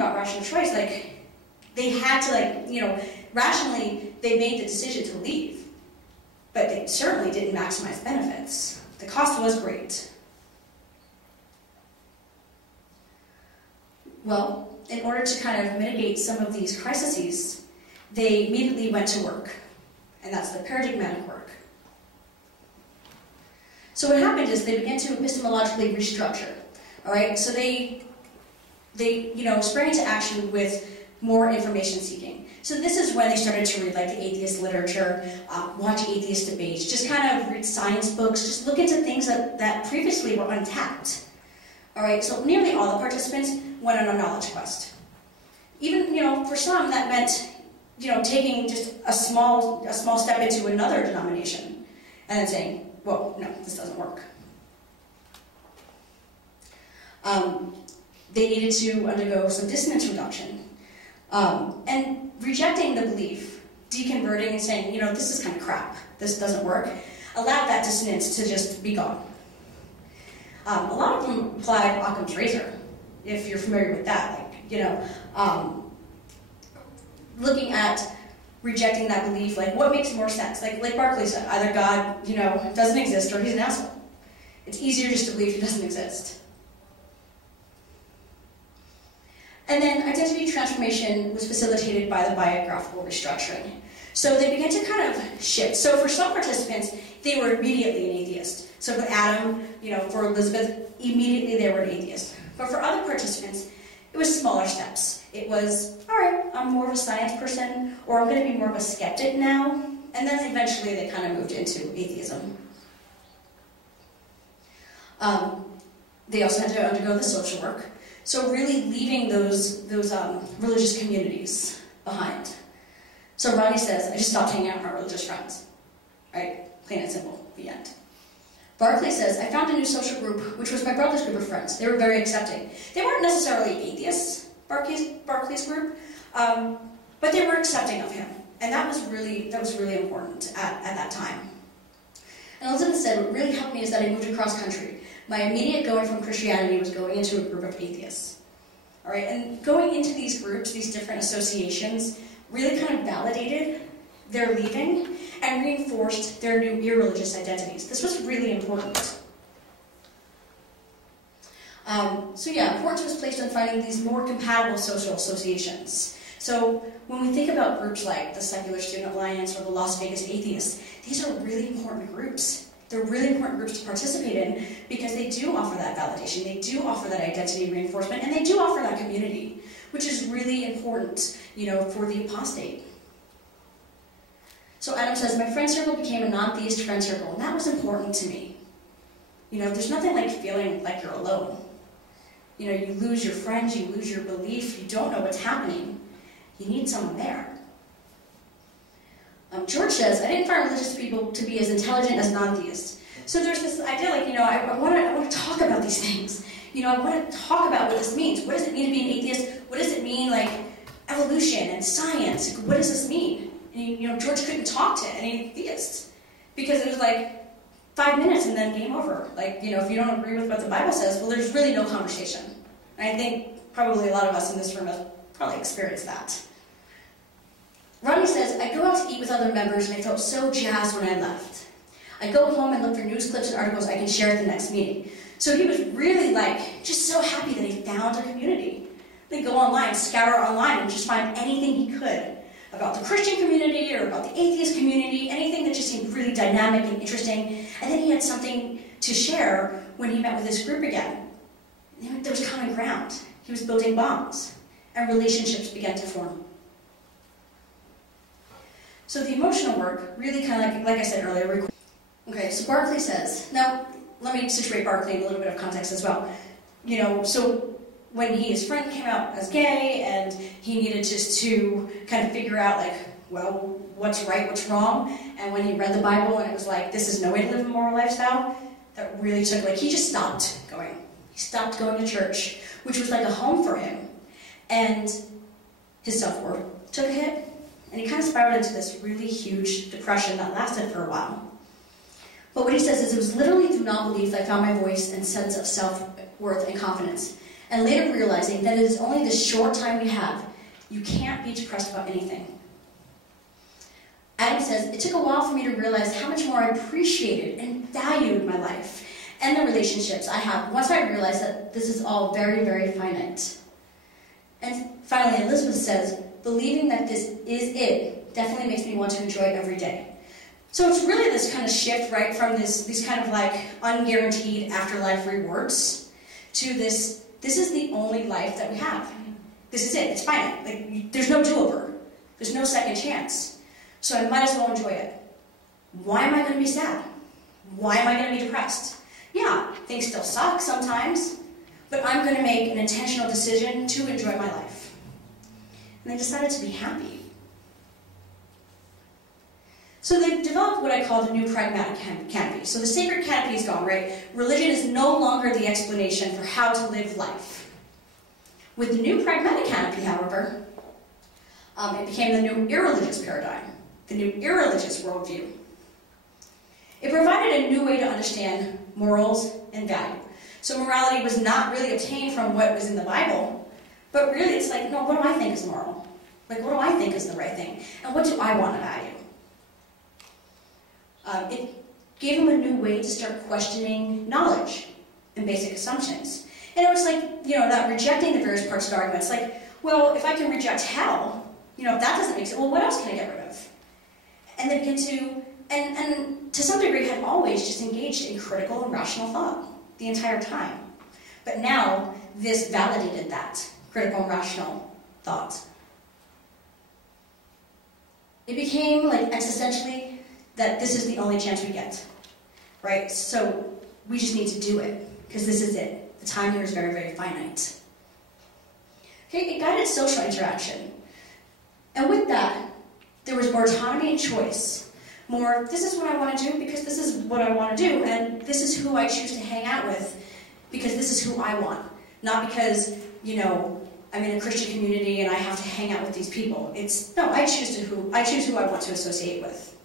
about rational choice, like, they had to, like, you know, rationally, they made the decision to leave. But they certainly didn't maximize benefits. The cost was great. Well, in order to kind of mitigate some of these crises, they immediately went to work. And that's the paradigmatic work. So what happened is they began to epistemologically restructure. All right, so they you know, sprang into action with more information seeking. So this is when they started to read like the atheist literature, watch atheist debates, just kind of read science books, just look into things that previously were untapped. All right, so nearly all the participants went on a knowledge quest. Even, you know, for some that meant, you know, taking just a small step into another denomination and then saying, whoa, no, this doesn't work. They needed to undergo some dissonance reduction. And rejecting the belief, deconverting and saying, you know, this is kind of crap, this doesn't work, allowed that dissonance to just be gone. A lot of them applied Occam's razor, if you're familiar with that, like, you know, looking at rejecting that belief, like what makes more sense? Like Berkeley said, either God, you know, doesn't exist or he's an asshole. It's easier just to believe he doesn't exist. And then identity transformation was facilitated by the biographical restructuring. So they began to kind of shift. So for some participants, they were immediately an atheist. So for Adam, you know, for Elizabeth, immediately they were an atheist. But for other participants, it was smaller steps. It was, all right, I'm more of a science person, or I'm going to be more of a skeptic now. And then eventually they kind of moved into atheism. They also had to undergo the social work. So really leaving those religious communities behind. So Ronnie says, I just stopped hanging out with my religious friends. Right? Plain and simple. The end. Barclay says, I found a new social group, which was my brother's group of friends. They were very accepting. They weren't necessarily atheists, Barclay's group, but they were accepting of him. And that was really important at that time. And Elizabeth said, what really helped me is that I moved across country. My immediate going from Christianity was going into a group of atheists. All right, and going into these groups, these different associations, really kind of validated their leaving and reinforced their new irreligious identities. This was really important. So yeah, importance was placed on finding these more compatible social associations. So when we think about groups like the Secular Student Alliance or the Las Vegas Atheists, these are really important groups. They're really important groups to participate in because they do offer that validation, they do offer that identity reinforcement, and they do offer that community, which is really important, you know, for the apostate. So Adam says, my friend circle became a non-theist friend circle, and that was important to me. You know, there's nothing like feeling like you're alone. You know, you lose your friends, you lose your belief, you don't know what's happening. You need someone there. George says, I didn't find religious people to be as intelligent as non-theists. So there's this idea, like, you know, I want to talk about these things. You know, I want to talk about what this means. What does it mean to be an atheist? What does it mean, like, evolution and science? What does this mean? And, you know, George couldn't talk to any theists because it was like 5 minutes and then game over. Like, you know, if you don't agree with what the Bible says, well, there's really no conversation. And I think probably a lot of us in this room have probably experienced that. Ronnie says, I go out to eat with other members and I felt so jazzed when I left. I go home and look for news clips and articles I can share at the next meeting. So he was really like, just so happy that he found a community. He'd go online, scour online, and just find anything he could about the Christian community or about the atheist community, anything that just seemed really dynamic and interesting. And then he had something to share when he met with his group again. And there was common ground. He was building bonds, and relationships began to form. So the emotional work really kind of like I said earlier. Okay, so Barclay says, now let me situate Barclay in a little bit of context as well. You know, so when his friend came out as gay and he needed just to kind of figure out like, well, what's right, what's wrong, and when he read the Bible and it was like, this is no way to live a moral lifestyle, that really took, like, he just stopped going. He stopped going to church, which was like a home for him. And his self-worth took a hit. And he kind of spiraled into this really huge depression that lasted for a while. But what he says is, it was literally through non-belief that I found my voice and sense of self-worth and confidence. and later realizing that it is only the short time we have, you can't be depressed about anything. Adam says, it took a while for me to realize how much more I appreciated and valued my life and the relationships I have once I realized that this is all very, very finite. And finally, Elizabeth says, believing that this is it definitely makes me want to enjoy every day. So it's really this kind of shift, right, from these kind of like unguaranteed afterlife rewards to this is the only life that we have. This is it, it's finite. Like, there's no do-over. There's no second chance. So I might as well enjoy it. Why am I going to be sad? Why am I going to be depressed? Yeah, things still suck sometimes, but I'm going to make an intentional decision to enjoy my life. And they decided to be happy. So they've developed what I call the new pragmatic canopy. So the sacred canopy is gone, right? Religion is no longer the explanation for how to live life. With the new pragmatic canopy, however, it became the new irreligious paradigm, the new irreligious worldview. It provided a new way to understand morals and value. So morality was not really obtained from what was in the Bible, but really it's like, no, what do I think is moral? Like, what do I think is the right thing? And what do I want to value? It gave them a new way to start questioning knowledge and basic assumptions. And it was like, that rejecting the various parts of the argument. It's like, well, if I can reject hell, if that doesn't make sense, well, what else can I get rid of? And they begin to, and to some degree had always just engaged in critical and rational thought the entire time. But now, this validated that critical and rational thought. It became, like, existentially, that this is the only chance we get, right? So we just need to do it, because this is it. The time here is very, very finite. Okay, it guided social interaction. And with that, there was more autonomy and choice. More, this is what I want to do because this is what I want to do, and this is who I choose to hang out with because this is who I want. Not because, I'm in a Christian community and I have to hang out with these people. It's, no, I choose who I want to associate with.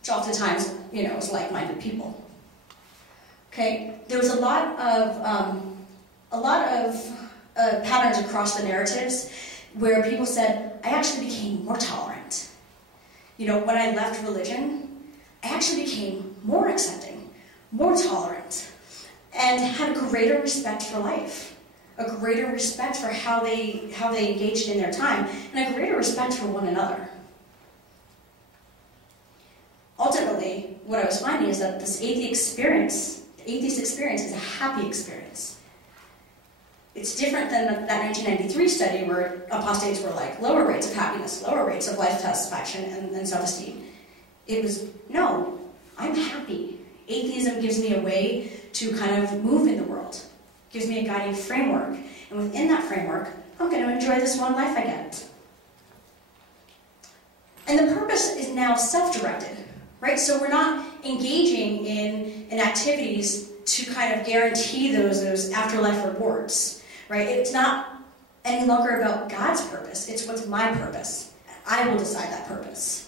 Which oftentimes, is like-minded people. Okay, there was a lot of patterns across the narratives where people said, I actually became more tolerant. When I left religion, I actually became more accepting, more tolerant, and had a greater respect for life, a greater respect for how they engaged in their time, and a greater respect for one another. Ultimately, what I was finding is that this atheist experience is a happy experience. It's different than that 1993 study where apostates were like lower rates of happiness, lower rates of life satisfaction and self-esteem. It was, no, I'm happy. Atheism gives me a way to kind of move in the world, gives me a guiding framework, and within that framework, I'm going to enjoy this one life I get. And the purpose is now self-directed. Right? So we're not engaging in activities to kind of guarantee those afterlife rewards. Right? It's not any longer about God's purpose. It's what's my purpose. I will decide that purpose.